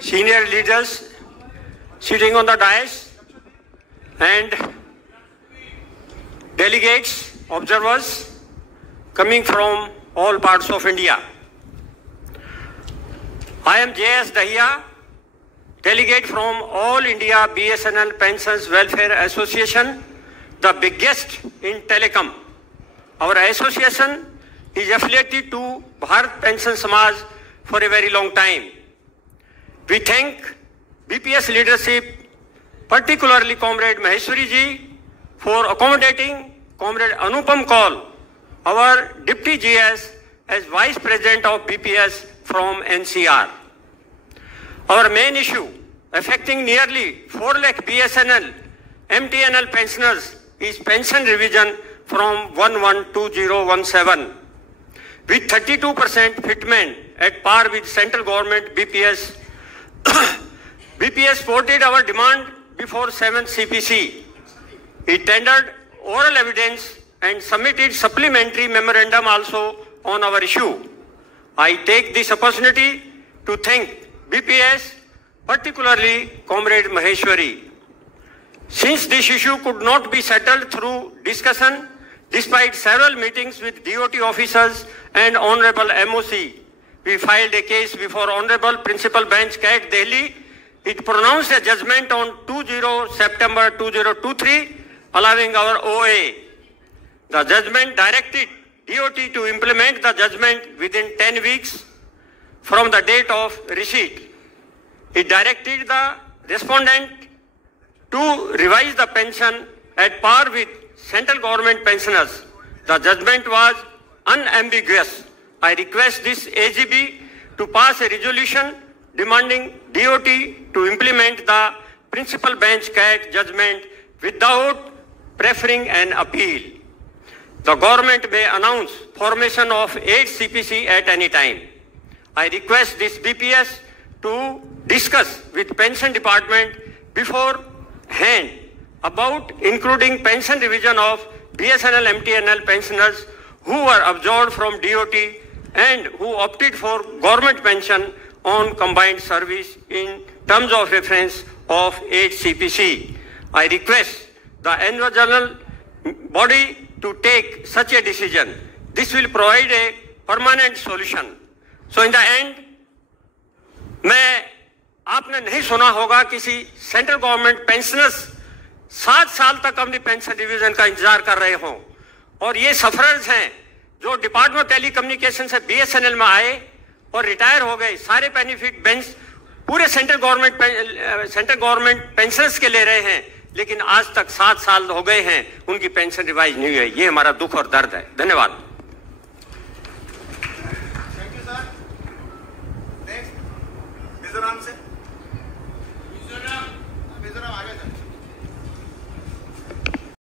senior leaders sitting on the dais, and delegates, observers coming from all parts of India. I am J.S. Dahiya, delegate from All India BSNL Pensions Welfare Association, the biggest in telecom. Our association is affiliated to Bharat Pension Samaj for a very long time. We thank BPS leadership, particularly Comrade Maheshwari ji, for accommodating Comrade Anupam Kaul, our Deputy GS, as Vice President of BPS from NCR. Our main issue, affecting nearly 4 lakh BSNL, MTNL pensioners, is pension revision from 112017. With 32% fitment at par with central government BPS, BPS ported our demand before 7th CPC. It tendered oral evidence and submitted supplementary memorandum also on our issue. I take this opportunity to thank BPS, particularly Comrade Maheshwari. Since this issue could not be settled through discussion, despite several meetings with DOT officers and Honorable MOC, we filed a case before Honorable Principal Bench CAT Delhi. It pronounced a judgment on 20 September 2023, allowing our OA. The judgment directed DOT to implement the judgment within 10 weeks from the date of receipt. It directed the respondent to revise the pension at par with central government pensioners. The judgment was unambiguous. I request this AGB to pass a resolution demanding DOT to implement the Principal Bench CAT judgment without preferring an appeal. The government may announce formation of 8 CPC at any time. I request this BPS to discuss with Pension Department beforehand about including pension revision of BSNL MTNL pensioners who were absorbed from DOT and who opted for government pension on combined service in terms of reference of 8 CPC. I request the annual general body to take such a decision. This will provide a permanent solution. So in the end, आपने नहीं सुना होगा किसी central government pensioners 7 साल तक अपनी pension revision का इंतजार कर रहे हों, और ये सफरर्स हैं जो डिपार्टमेंट टेली कम्युनिकेशन से बीएसएनएल में आए और रिटायर हो गए, सारे बेनिफिट बेंच पूरे सेंट्रल गवर्नमेंट पेंशनर्स के ले रहे हैं, लेकिन आज तक 7 साल हो गए हैं, उनकी पेंशन रिवाइज नहीं हुई। ये हमारा दुख और दर्द है। धन्यवाद। Thank you sir. Next Mizoram से